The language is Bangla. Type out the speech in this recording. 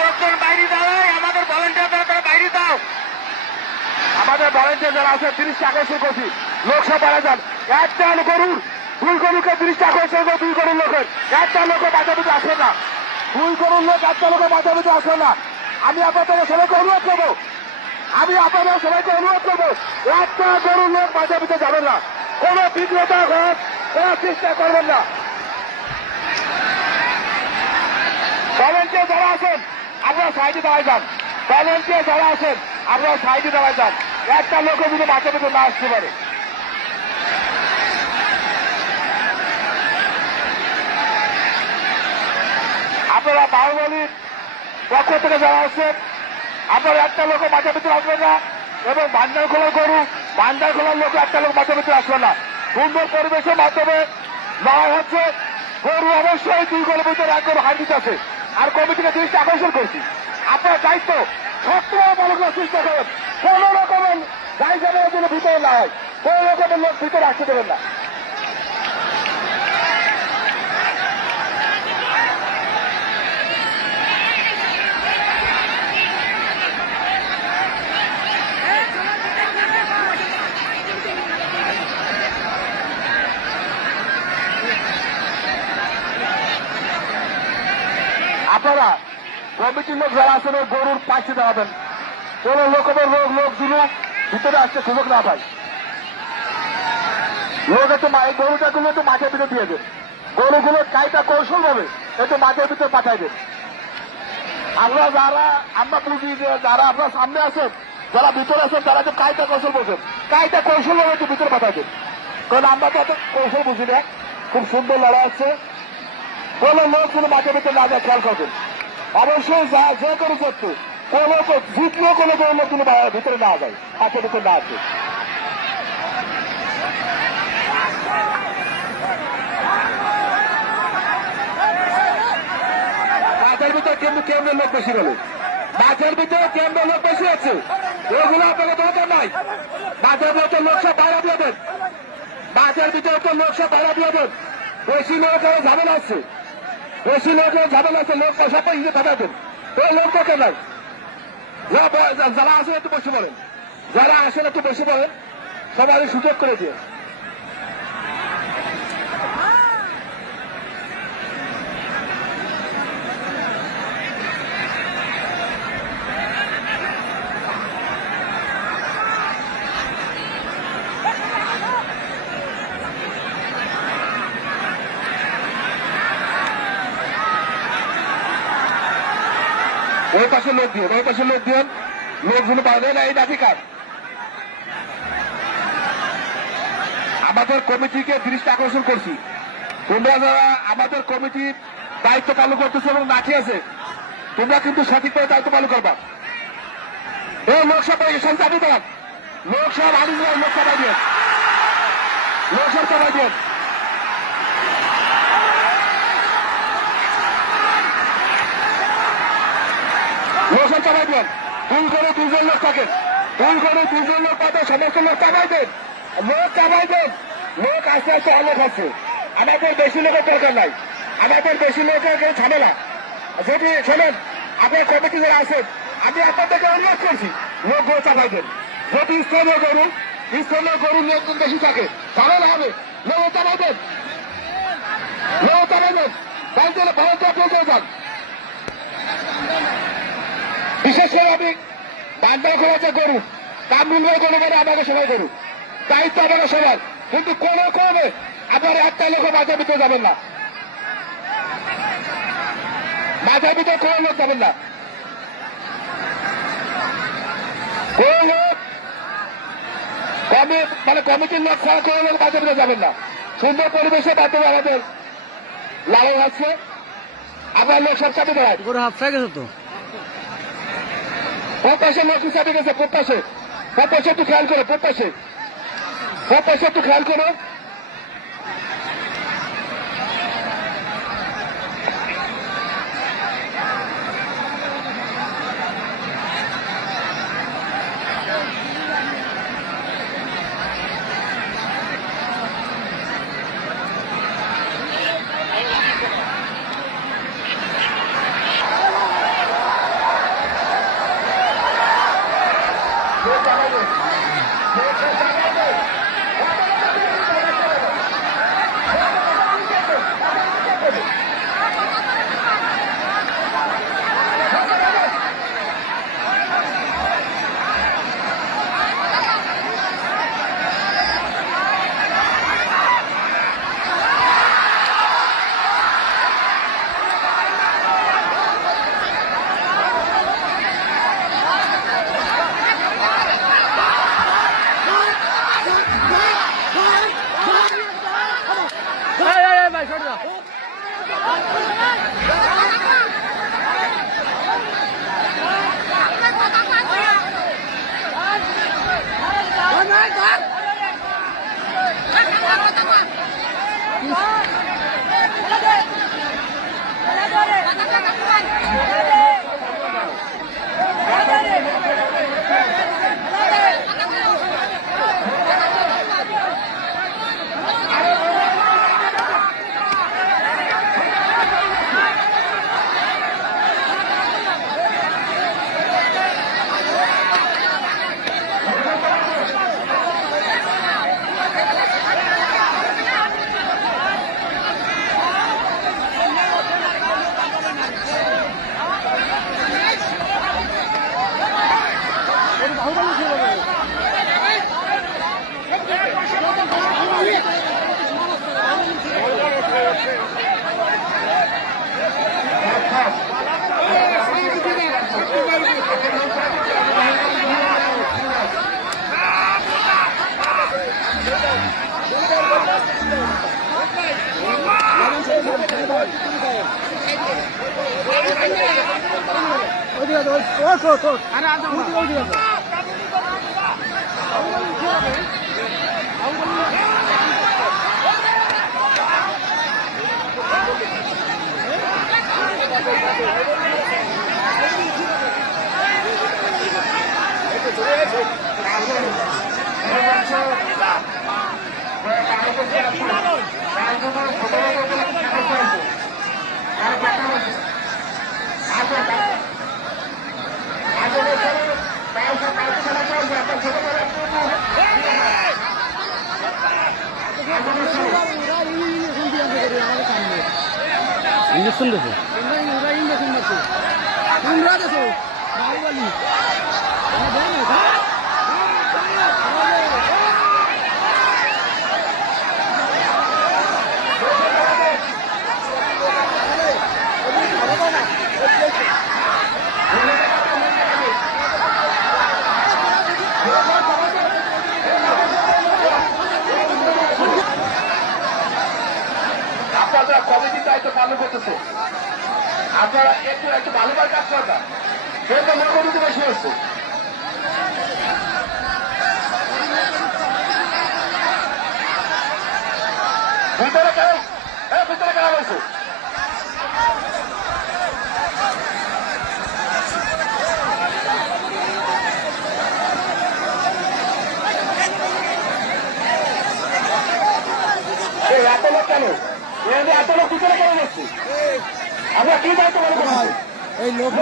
লোকজন বাইরে দাও, আমাদের ভলেন্টিয়ার তারা বাইরে দাও। আমাদের ভলেন্টিয়ার যারা আছে 30 টাকা আকর্ষণ করছি, লোকসভা যান। একটা গরুর 2 গরুকে 30 টাকা আকর্ষণ করে 2 গরুর লোকের একটা লোক বাঁচাবিতে আসে না। 2 গরুর লোক একটা লোকের বাঁচাবিতে আসে না। আমি আপনাদের সবাইকে অনুরোধ করবো, একটা গরুর লোক বাঁচাবিতে যাবেন না। কোন বিক্রেতা ঘর করার চেষ্টা করবেন না। ভলেন্টিয়ার যারা আছেন আপনারা সাইডে দাঁড়ায় যান। ভলেন্টিয়ার যারা আছেন আপনারা সাইডে দাঁড়ায় যান। একটা লোকও যদি বাঁচাবিতে না আসতে পারে। আপনারা বাহুবলীর পক্ষ থেকে যারা আছেন আপনারা একটা লোক মাথার ভিতরে আসবেন না, এবং বান্দার খোলার গরু বান্দার খোলার লোক একটা লোক মাথার ভিতরে আসবেন না। সুন্দর পরিবেশের মাধ্যমে লড়াই হচ্ছে। গরু অবশ্যই 2 গরুর ভিতরে এক গরু হার দিতে আছে। আর কমিটিকে দৃষ্টি আকর্ষণ করছি, আপনার দায়িত্ব সবসময় বালকরা চেষ্টা করেন কোন রকমের গাইজের জন্য ভিতরে না হয়, কোন রকমের লোক ভিতরে আসতে দেবেন না। আপনারা কমিটির লোক যারা আছেন ওই গরুর পাশে দাঁড়াবেন, কোন লোকের লোকগুলো ভিতরে আসতে সুযোগ না পায়। লোক একটু গরুটাগুলো একটু মাঠের ভিতরে দিয়ে দেন, গরুগুলো কাইটা কৌশল ভাবে একটু মাঠের ভিতরে পাঠাই দেন। আমরা বুঝি যে যারা আপনার সামনে আছেন, যারা ভিতরে আছেন, তারা একটু কাইটা কৌশল বোঝেন, কাইটা কৌশল ভাবে একটু ভিতরে পাঠাই দেন। কারণ আমরা তো অত কৌশল বুঝি না। খুব সুন্দর লড়াই আছে, কোন লোক কোনো মাঠের ভিতরে না যায় খেয়াল করবেন। অবশ্যই যে কোনো শত্রু কোন জিতলেও কোনো লোক কোনো ভিতরে না যায়, মাঠের ভিতরে না আসে। মাঠের ভিতরে কিন্তু কেন্দ্রের লোক বেশি গেল, মাঠের ভিতরে কেন্দ্রের লোক বেশি আছে, ওগুলো আপনাকে দরকার নাই। মাঠের ভিতরে লোক সব বাইরে দিয়ে দেন, মাঠের ভিতরে তো লোক সব বাইরে দিয়ে দেন। বেশি লোক ঝামেলা আসছে, বেশি লোকের ঝামেলা আছে, লোক সবাই হিসেবে থাকাতেন ওই লোক তোকে নাই। যারা আসেন একটু বসে পড়েন, যারা আসেন একটু বসে পড়েন, সবাই সুযোগ করে দিয়ে। ওই পাশে লোক দিয়ে, ওই পাশে লোক দিয়ে, লোকগুলো পাবে না। এই লাঠি কাজ আমাদের কমিটিকে দৃষ্টি আকর্ষণ করছি, তোমরা যারা আমাদের কমিটির দায়িত্ব পালন করতেছে এবং লাঠি আছে, তোমরা কিন্তু সঠিকভাবে দায়িত্ব পালন করবা। এই লোকসভা এসব চাবি দেন, লোকসভা আনি লোকসভা দিয়ে, লোকসভা দিয়ে লোকসভা চাপাই দেন। 2 করে 2জন লোক থাকেন, 2 করে 2জন লোক পাবে, সমস্ত লোক চাপাই দেন, লোক চাপাই দেন। লোক আস্তে আস্তে অনেক আছে, আমাদের বেশি লোকের দরকার নাই, আমাদের বেশি লোকের ঝামেলা। যদি শোনেন আপনার কমিটি যারা আছেন, আমি আপনাদেরকে অনুরোধ করছি লোকগুলো চাপাই দেন। যদি স্থানীয় গরুর লোকজন বেশি থাকে ঝামেলা হবে, লোক চাপাই দেন, লোক চাপাই দেন। তাই ভারত পৌঁছে যান। বিশেষ করে আমি বান্দার খোলা যে গরু কামরুল গরু করে আমাকে সবাই গরু দায়িত্ব আমাকে সবার, কিন্তু কোন ক্রমে আপনার একটা লোক মাঝের ভিতরে যাবেন না, মাঝের ভিতরে কোন লোক যাবেন না, কোন লোক মানে কমিটির লোক ছাড়া কোন লোক মাঝের ভিতরে যাবেন না। সুন্দর পরিবেশের মাধ্যমে আমাদের লাভ আছে। আপনার লোক সব চাপে দেয় গরু হাফ গেছে তো পাশে লোক চাপে গেছে, পাশে একটু খেয়াল করো, পাশে একটু খেয়াল করো। इंजेक्शन देते इंजेक्शन मारছে তোমরা দেখো বাহুবলী আপনারা কমিটির দায়িত্ব পালন করতেছে, আপনারা একটু ভালোভাবে কাজ করবেন, যেহেতু মোটামুটি বেশি হচ্ছে। ভিতরে কেন হয়েছে? এত লোক কেন? এত লোক ভিতরে কেন হচ্ছে? আমরা কি দায়িত্ব মনে করছি? এই লোক